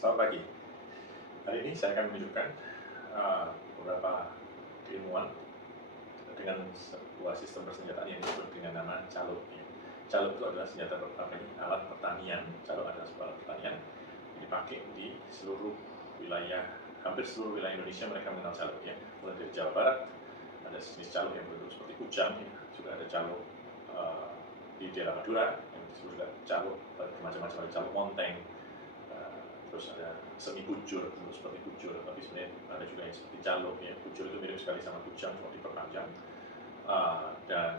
Selamat pagi. Hari ini saya akan menunjukkan beberapa keilmuan dengan sebuah sistem persenjataan yang disebut dengan nama caluk. Ya. Caluk itu adalah senjata alat pertanian. Caluk adalah sebuah alat pertanian yang dipakai di seluruh wilayah, hampir seluruh wilayah Indonesia mereka mengenal caluk. Ya. Mulai dari Jawa Barat, ada jenis caluk yang berbentuk seperti kujang, ya. Juga ada caluk di daerah Madura yang disebut juga caluk, macam-macam, ada caluk monteng. Terus ada semi bujur, seperti bujur, tapi sebenarnya ada juga yang seperti caluk. Ya. Bujur itu mirip sekali sama kujang, cuma diperpanjang. Dan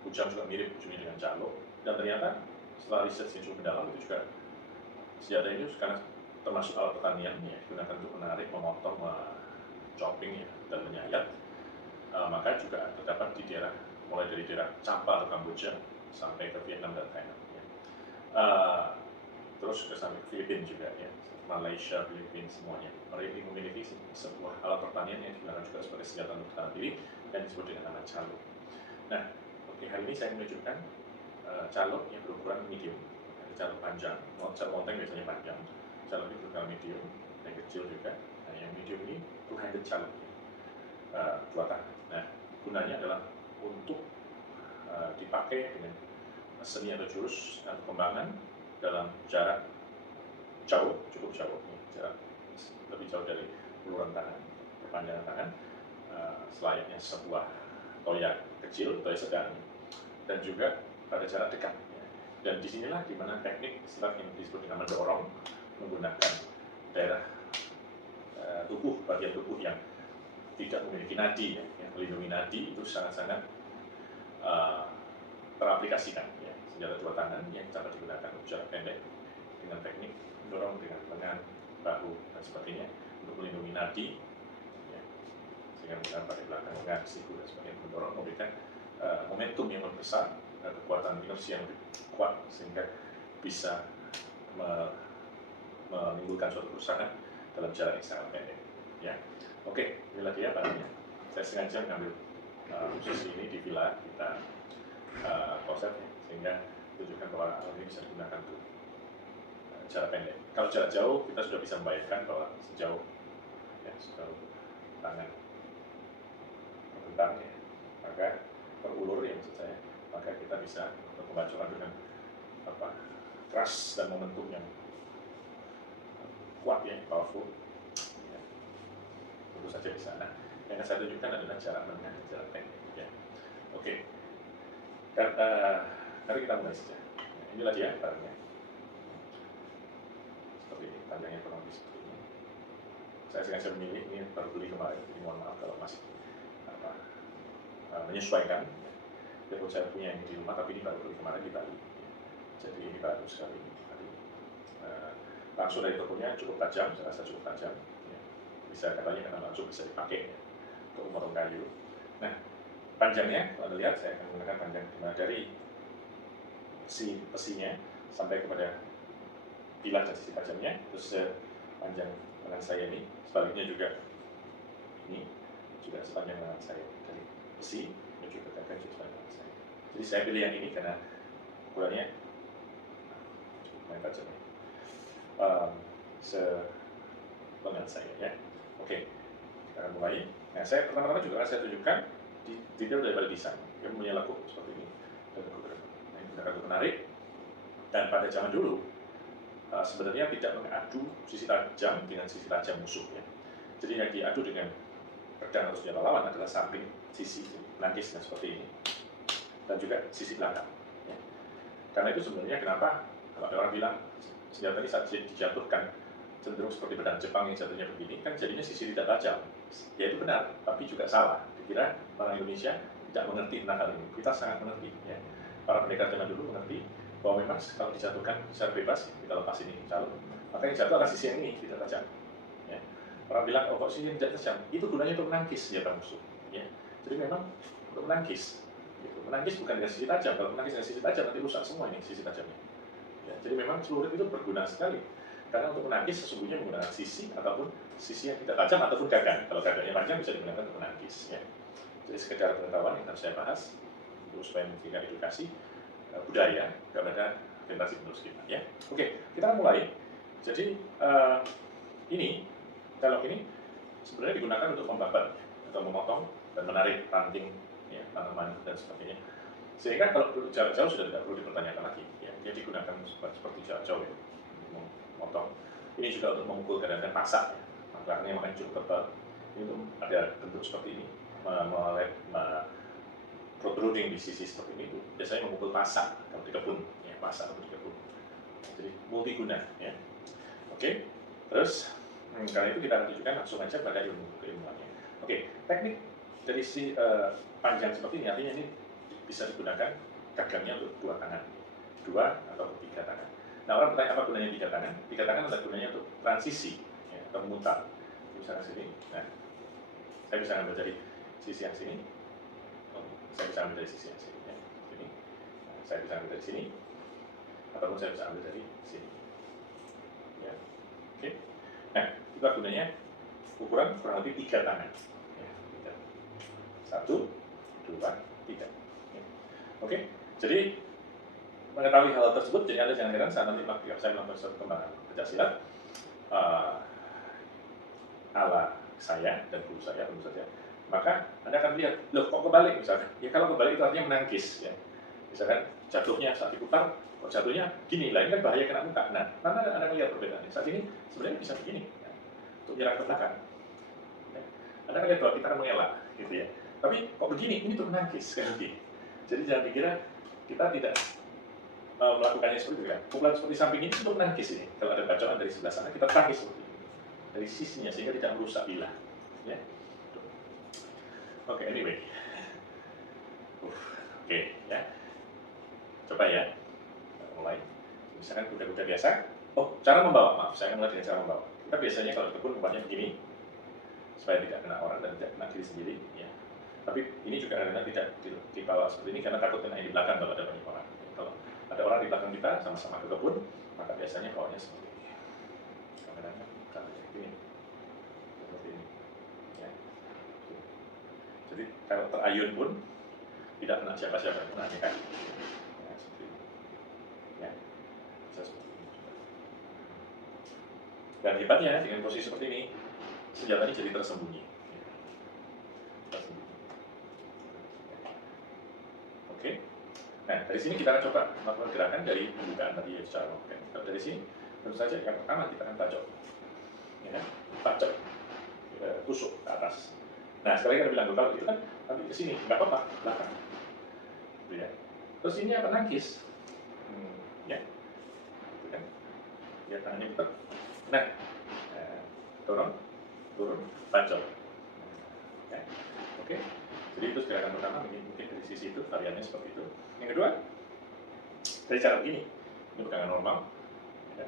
kujang juga mirip ujungnya dengan caluk. Dan ternyata setelah riset yang cukup mendalam, itu juga senjata ini karena termasuk alat pertanian, ya, digunakan untuk menarik, memotong, chopping, ya, dan menyayat. Maka juga terdapat di daerah, mulai dari daerah Champa atau Kamboja sampai ke Vietnam dan Thailand. Ya. Terus ke sampai ke Filipina juga, ya, Malaysia, Filipina, semuanya. Mereka memiliki sebuah alat pertanian yang digunakan juga sebagai senjata untuk bertahan diri dan disebut dengan nama caluk. Nah, hari ini saya menunjukkan caluk yang berukuran medium. Ada caluk panjang, caluk monteng biasanya panjang. Caluk ini berukuran medium, yang kecil juga. Nah, yang medium ini two-handed caluk, dua tangan. Nah, gunanya adalah untuk dipakai dengan seni atau jurus atau kembangan dalam jarak jauh, cukup jauh, jarak lebih jauh dari uluran tangan, kepanjangan tangan, selayaknya sebuah toya kecil, toya sedang, dan juga pada jarak dekat. Dan disinilah dimana teknik silat yang disebut dengan mendorong, menggunakan daerah tubuh, bagian tubuh yang tidak memiliki nadi, ya, yang melindungi nadi, itu sangat-sangat teraplikasikan. Ya. Senjata dua tangan yang dapat digunakan untuk jarak pendek dengan teknik mendorong dengan lengan, bahu, dan sebagainya untuk melindungi nadi, ya, sehingga menggunakan pada belakang lengan, siku, dan sebagainya, mendorong, memberikan momentum yang lebih besar, kekuatan inersi yang lebih kuat, sehingga bisa menimbulkan suatu kerusakan dalam jarak yang sangat pendek. Ya. Oke, ini lagi ya barangnya. Saya sengaja mengambil posisi ini di villa kita konsepnya, sehingga tunjukkan bahwa alat ini bisa digunakan untuk jarak pendek. Kalau jarak jauh, kita sudah bisa membayangkan bahwa sejauh tangan membentang, ya, maka terulur, ya, maksud saya, maka kita bisa membacokan dengan keras dan momentum yang kuat, ya, powerful. Ya. Tentu saja di sana. Yang saya tunjukkan adalah jarak menengah dan jarak pendek. Ya. Oke. Mari kita mulai saja. Nah, inilah dia barangnya. Seperti ini, panjangnya kurang lebih seperti ini. Saya sengaja memilih, ini baru beli kemarin, jadi mohon maaf kalau masih menyesuaikan. Ya, saya punya yang di rumah, tapi ini baru beli kemarin di Bali. Jadi ini baru sekali. Langsung dari tokonya cukup tajam, saya rasa cukup tajam. Ya. Bisa katanya karena langsung bisa dipakai, ya, untuk memotong kayu. Nah, panjangnya, kalau Anda lihat, saya akan menggunakan panjang dari si besinya sampai kepada pilah dan sisi tajamnya, terus sepanjang lengan saya ini, sebaliknya juga ini juga sepanjang lengan saya, dari besi menuju ke gagang juga sepanjang lengan saya. Jadi saya pilih yang ini karena ukurannya cukup lumayan tajam, selengan saya, ya. Oke, kita akan mulai. Nah, saya pertama-tama juga saya tunjukkan detail daripada desain. Yang punya lekuk seperti ini, dan yang digunakan untuk menarik. Dan pada zaman dulu, sebenarnya tidak mengadu sisi tajam dengan sisi tajam musuh, ya. Jadi yang diadu dengan pedang atau senjata lawan adalah samping, sisi, nangisnya seperti ini, dan juga sisi belakang. Ya. Karena itu sebenarnya kenapa kalau ada orang bilang senjata ini saat dijatuhkan cenderung seperti pedang Jepang yang jatuhnya begini, kan jadinya sisi tidak tajam. Ya itu benar, tapi juga salah. Dikira orang Indonesia tidak mengerti tentang hal ini. Kita sangat mengerti. Ya. Para pendekar zaman dulu mengerti bahwa memang kalau dijatuhkan secara bebas, kita lepas ini caluk, maka yang jatuh adalah sisi yang ini, tidak tajam. Ya. Orang bilang, oh kok sisi yang tidak tajam? Itu gunanya untuk menangkis senjata musuh. Ya. Jadi memang untuk menangkis. Gitu. Menangkis bukan dengan sisi tajam. Kalau menangkis dengan sisi tajam nanti rusak semua ini sisi tajamnya. Ya. Jadi memang celurit itu berguna sekali. Karena untuk menangkis sesungguhnya menggunakan sisi ataupun sisi yang tidak tajam ataupun gagang. Kalau gagangnya panjang bisa digunakan untuk menangkis. Ya. Jadi sekedar pengetahuan yang harus saya bahas untuk supaya memberikan edukasi budaya kepada generasi penerus kita. Ya. Oke, kita akan mulai. Jadi ini telok ini sebenarnya digunakan untuk membabat atau memotong dan menarik ranting ya, tanaman dan sebagainya. Sehingga kalau jarak jauh sudah tidak perlu dipertanyakan lagi. Ya, dia digunakan seperti jarak jauh ya, untuk memotong. Ini juga untuk memukul kadang-kadang pasak. Ya. Akarnya makanya cukup tebal. Ini untuk ada bentuk seperti ini, protruding di sisi seperti ini itu biasanya memukul pasak kalau di kebun, ya pasak atau di kebun. Jadi multiguna ya. Oke, terus karena itu kita akan tunjukkan langsung aja pada ilmu keilmuannya. Oke, teknik dari si panjang seperti ini artinya ini bisa digunakan gagangnya untuk dua tangan, dua atau tiga tangan. Nah orang bertanya apa gunanya tiga tangan? Tiga tangan adalah gunanya untuk transisi, ya, atau memutar. Misalnya sini, nah saya bisa ambil dari sisi yang sini, saya bisa ambil dari sisi yang sini, ya. Sini. Nah, saya bisa ambil dari sini, ataupun saya bisa ambil dari sini. Ya. Oke. Nah, itu gunanya ukuran kurang lebih 3 tangan. Ya, 3. 1, 2, 3. Ya. Oke. Jadi mengetahui hal tersebut, jadi Anda jangan heran saat nanti saya melakukan suatu kembangan pencaksilat ala saya dan guru saya tentu saja, maka Anda akan lihat, loh kok kebalik misalkan? Ya kalau kebalik itu artinya menangkis ya. Misalkan jatuhnya saat diputar, kok jatuhnya gini, lah ini kan bahaya kena muka. Nah, Anda lihat perbedaannya. Saat ini sebenarnya bisa begini, ya, untuk menyerang ke belakang. Ya. Anda kan lihat bahwa kita akan mengelak, gitu ya. Tapi kok begini, ini untuk menangkis kan begini. Jadi jangan dikira kita tidak melakukannya seperti itu ya. Pukulan seperti samping ini untuk menangkis ini. Kalau ada bacaan dari sebelah sana, kita tangkis seperti ini. Dari sisinya sehingga tidak merusak bilah. Ya. Oke, anyway. Oke, ya. Coba ya. Kita mulai. Misalkan kuda-kuda biasa. Oh, cara membawa. Maaf, saya akan mulai dengan cara membawa. Kita biasanya kalau di kebun membuatnya begini, supaya tidak kena orang dan tidak kena diri sendiri. Ya. Tapi ini juga kadang-kadang tidak dibawa seperti ini karena takut kena di belakang kalau ada banyak orang. Kalau ada orang di belakang kita sama-sama ke kebun, maka biasanya bawanya seperti ini. Kadang-kadang seperti ini. Seperti ini. Ya. Jadi kalau terayun pun tidak kena siapa-siapa, kena kan? Ya, seperti ini. Ya. Bisa seperti ini. Dan hebatnya dengan posisi seperti ini, senjatanya jadi tersembunyi. Oke. Nah, dari sini kita akan coba melakukan gerakan dari pembukaan tadi ya secara mungkin. Dari sini, tentu saja yang pertama kita akan bacok. Ya kan? Bacok. Tusuk ke atas. Nah, sekali lagi kita bilang kalau itu kan nanti ke sini, nggak apa-apa, belakang. Gitu ya. Terus ini apa nangkis? Ya. Gitu kan. Ya, tangannya putar. Nah, dorong, turun, bacok. Ya. Oke. Jadi itu gerakan pertama mungkin dari sisi itu variannya seperti itu. Yang kedua, dari cara begini, ini pegangan normal. Ya.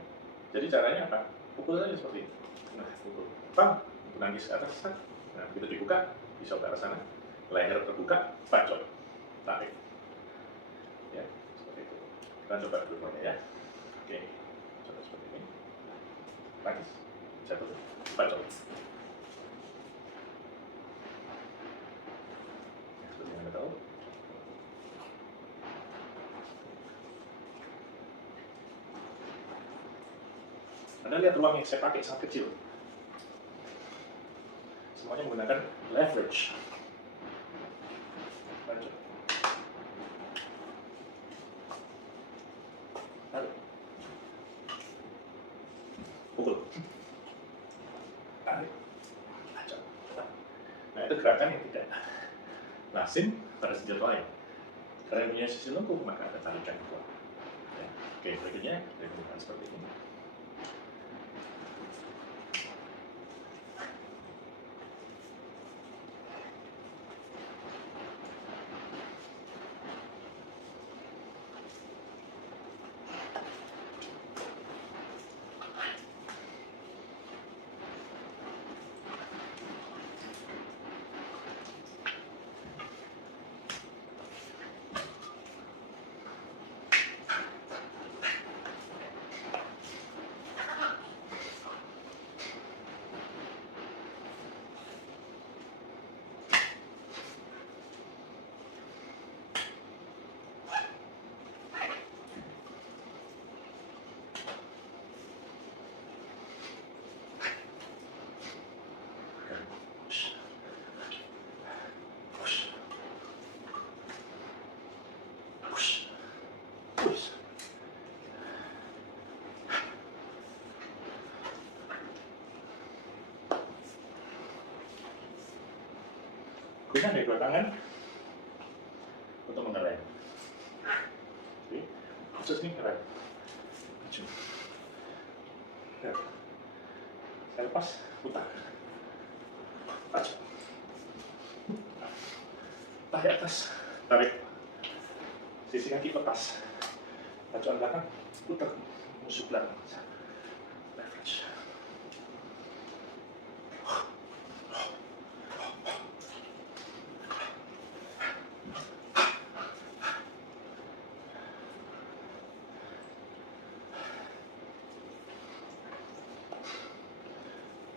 Jadi caranya apa? Pukul saja seperti ini. Nah, pukul. Bang, nangkis ke atas. Nah, begitu dibuka, pisau ke arah sana, leher terbuka, bacok, tarik. Ya, seperti itu. Kita coba dulu ya. Oke, coba seperti ini. Nangkis, jatuh, bacok. Seperti yang Anda tahu. Anda lihat ruang yang saya pakai sangat kecil. Semuanya menggunakan leverage. Bacok. Tarik. Pukul. Tarik. Bacok. Nah, itu gerakan yang tidak lazim pada senjata lain. Karena yang punya sisi lengkung, maka ada tarikan kuat. Ya. Oke, berikutnya kita seperti ini. Gunakan kedua tangan untuk mengerem. Oke, khusus nih rem. Maju. Ya. Saya lepas, putar. Maju. Tarik atas, tarik. Sisi kaki lepas. Tajuan belakang, putar. Musuh belakang. Leverage.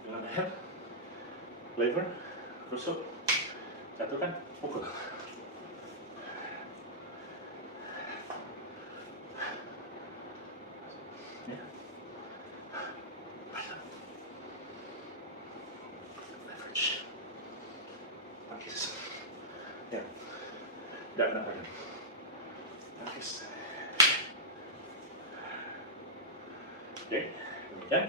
Dengan leher, lever, rusuk, jatuhkan, pukul. Ya. Leverage. Tangkis. Ya. Tidak kena badan. Tangkis. Oke, demikian.